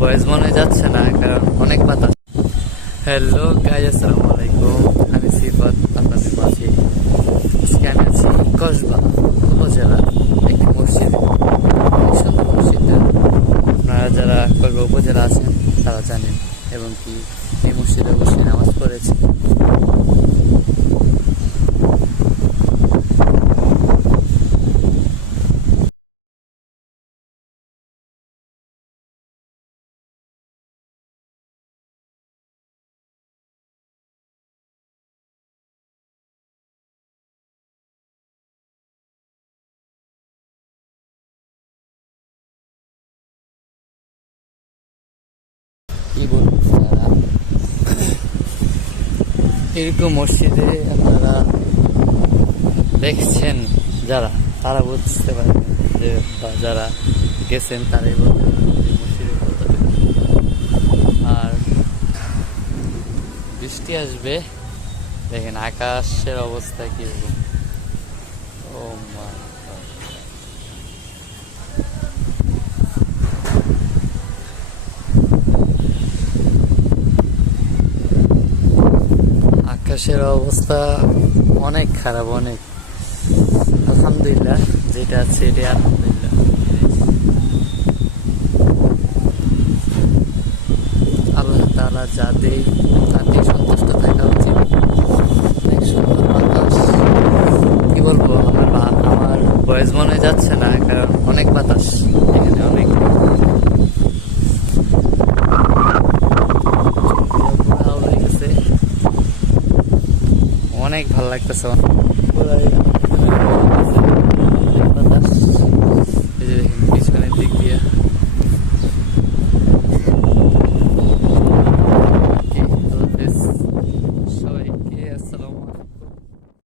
Voice মনে যাচ্ছে না, কারণ অনেক বাতাস। হ্যালো গাই আসসালামু আলাইকুম। আমি সিফাত, আপনাদের মাঝে। আজকে আমি আছি কসবা উপজেলা, একটি মসজিদ। সুন্দর মসজিদটা আপনারা যারা কসবা উপজেলা আছেন, তারা জানেন। এবং কি এই মসজিদে বসে নামাজ পড়েছি কি বলব এরকম মসজিদে আপনারা দেখছেন যারা, তারা বুঝতে পারবেন যে যারা গেছেন, তারাই যে মসজিদের আর বৃষ্টি আসবে। দেখেন আকাশের অবস্থা কীরকম। ও মা। আকাশের অবস্থা অনেক খারাপ, অনেক। আলহামদুলিল্লাহ, যেটা আছে এটাই আলহামদুলিল্লাহ। আল্লাহ তাআলা যা দেয় তাতে সন্তুষ্ট থাকা উচিত। অনেক সুন্দর বাতাস। কি বলব, আমার আমার বয়স মনে যাচ্ছে না, কারণ অনেক বাতাস। এখানে অনেক অনেক ভালো লাগতেছে